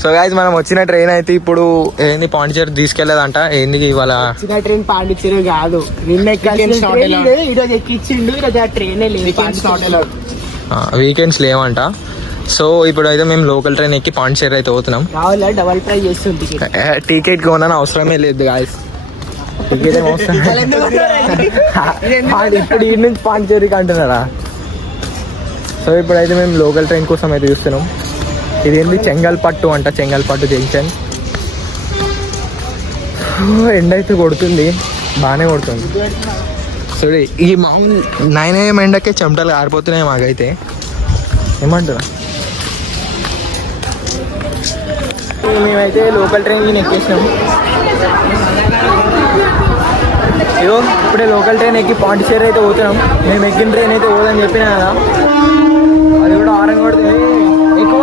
So guys మనం వచ్చిన train అయితే ఇప్పుడు ఏంది పాండిచేరి తీసుకెళ్లేదంట. ఏంది ఇవాళ వచ్చిన ట్రైన్ పాండిచేరి కాదు, నిన్న ఈరోజు ఎక్కిచ్చిండు. ఈరోజు ఆ ట్రైనే లేదు, వీకెండ్స్ లేవంట. సో ఇప్పుడు అయితే మేము లోకల్ ట్రైన్ ఎక్కి పాండిచేరి అయితే పోతున్నాం. కావాలా డబల్ ట్రై చేస్తుంది. టికెట్ కొనని అవసరమే లేదు గాయస్, టికెట్ ఏం అవసరం. ఇప్పుడు ఈ నుంచి పాండిచేరికి అంటున్నారా? సో ఇప్పుడైతే మేము లోకల్ ట్రైన్ కోసం అయితే చూస్తున్నాం. ఇదేంటి చెంగల్పట్టు అంట, చెంగల్పట్టు జంక్షన్. ఎండ అయితే కొడుతుంది, బాగానే కొడుతుంది. సో ఈ మామూలు 9 AM ఎండకే చెమటలు ఆరిపోతున్నాయి మాకైతే. ఏమంటారా? మేమైతే లోకల్ ట్రైన్ ఎక్కేసినాం. ఇదో ఇప్పుడే లోకల్ ట్రైన్ ఎక్కి పాండిచేరి అయితే పోతున్నాం. మేము ఎక్కిన ట్రైన్ అయితే పోదని చెప్పినా కదా, అది కూడా ఆరంగా కొడుతుంది ఎక్కువ.